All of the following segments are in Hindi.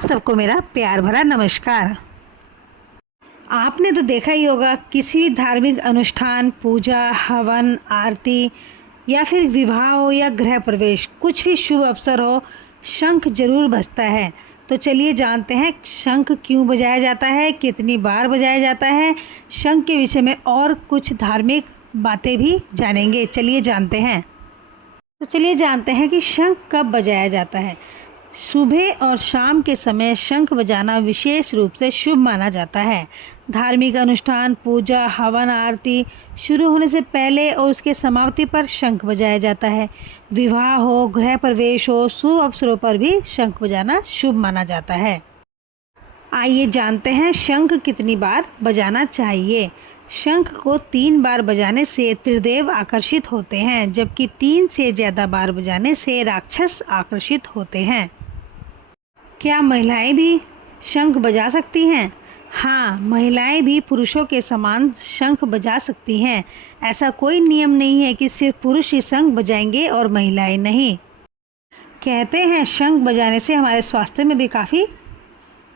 आप सबको मेरा प्यार भरा नमस्कार। आपने तो देखा ही होगा, किसी भी धार्मिक अनुष्ठान, पूजा, हवन, आरती या फिर विवाह हो या गृह प्रवेश, कुछ भी शुभ अवसर हो, शंख जरूर बजता है। तो चलिए जानते हैं शंख क्यों बजाया जाता है, कितनी बार बजाया जाता है। शंख के विषय में और कुछ धार्मिक बातें भी जानेंगे। चलिए जानते हैं। तो चलिए जानते हैं कि शंख कब बजाया जाता है। सुबह और शाम के समय शंख बजाना विशेष रूप से शुभ माना जाता है। धार्मिक अनुष्ठान, पूजा, हवन, आरती शुरू होने से पहले और उसके समाप्ति पर शंख बजाया जाता है। विवाह हो, गृह प्रवेश हो, शुभ अवसरों पर भी शंख बजाना शुभ माना जाता है। आइए जानते हैं शंख कितनी बार बजाना चाहिए। शंख को 3 बार बजाने से त्रिदेव आकर्षित होते हैं, जबकि 3 से ज़्यादा बार बजाने से राक्षस आकर्षित होते हैं। क्या महिलाएं भी शंख बजा सकती हैं? हाँ, महिलाएं भी पुरुषों के समान शंख बजा सकती हैं। ऐसा कोई नियम नहीं है कि सिर्फ पुरुष ही शंख बजाएंगे और महिलाएं नहीं। कहते हैं शंख बजाने से हमारे स्वास्थ्य में भी काफ़ी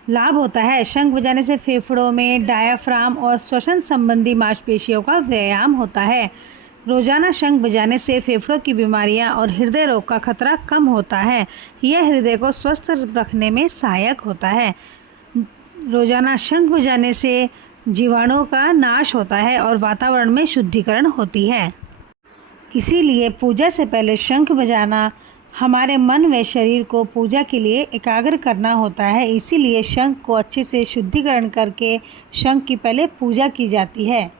लाभ होता है। शंख बजाने से फेफड़ों में डायाफ्राम और श्वसन संबंधी मांसपेशियों का व्यायाम होता है। रोजाना शंख बजाने से फेफड़ों की बीमारियां और हृदय रोग का खतरा कम होता है। यह हृदय को स्वस्थ रखने में सहायक होता है। रोजाना शंख बजाने से जीवाणुओं का नाश होता है और वातावरण में शुद्धिकरण होती है। इसीलिए पूजा से पहले शंख बजाना हमारे मन व शरीर को पूजा के लिए एकाग्र करना होता है। इसीलिए शंख को अच्छे से शुद्धिकरण करके शंख की पहले पूजा की जाती है।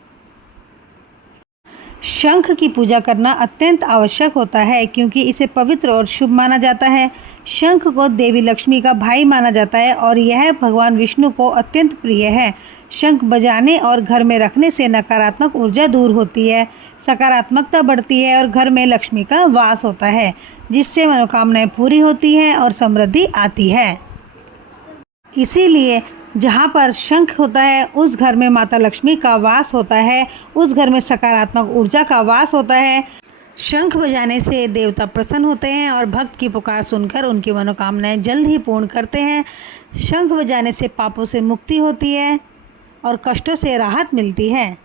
शंख की पूजा करना अत्यंत आवश्यक होता है, क्योंकि इसे पवित्र और शुभ माना जाता है। शंख को देवी लक्ष्मी का भाई माना जाता है और यह भगवान विष्णु को अत्यंत प्रिय है। शंख बजाने और घर में रखने से नकारात्मक ऊर्जा दूर होती है, सकारात्मकता बढ़ती है और घर में लक्ष्मी का वास होता है, जिससे मनोकामनाएं पूरी होती हैं और समृद्धि आती है। इसीलिए जहाँ पर शंख होता है उस घर में माता लक्ष्मी का वास होता है, उस घर में सकारात्मक ऊर्जा का वास होता है। शंख बजाने से देवता प्रसन्न होते हैं और भक्त की पुकार सुनकर उनकी मनोकामनाएं जल्द ही पूर्ण करते हैं। शंख बजाने से पापों से मुक्ति होती है और कष्टों से राहत मिलती है।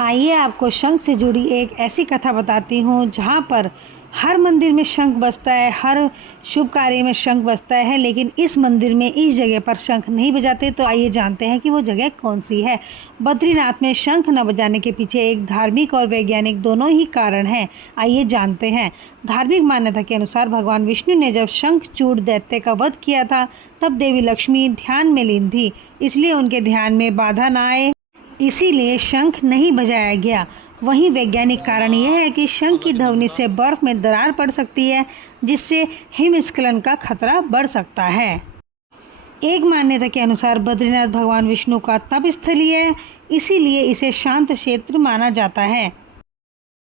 आइए आपको शंख से जुड़ी एक ऐसी कथा बताती हूँ जहाँ पर हर मंदिर में शंख बजता है, हर शुभ कार्य में शंख बजता है, लेकिन इस मंदिर में इस जगह पर शंख नहीं बजाते। तो आइए जानते हैं कि वो जगह कौन सी है। बद्रीनाथ में शंख न बजाने के पीछे एक धार्मिक और वैज्ञानिक दोनों ही कारण हैं। आइए जानते हैं। धार्मिक मान्यता के अनुसार भगवान विष्णु ने जब शंखचूड़ दैत्य का वध किया था, तब देवी लक्ष्मी ध्यान में लीन थी, इसलिए उनके ध्यान में बाधा न आए, इसीलिए शंख नहीं बजाया गया। वहीं वैज्ञानिक कारण यह है कि शंख की ध्वनि से बर्फ में दरार पड़ सकती है, जिससे हिमस्खलन का खतरा बढ़ सकता है। एक मान्यता के अनुसार बद्रीनाथ भगवान विष्णु का तप स्थली है, इसीलिए इसे शांत क्षेत्र माना जाता है।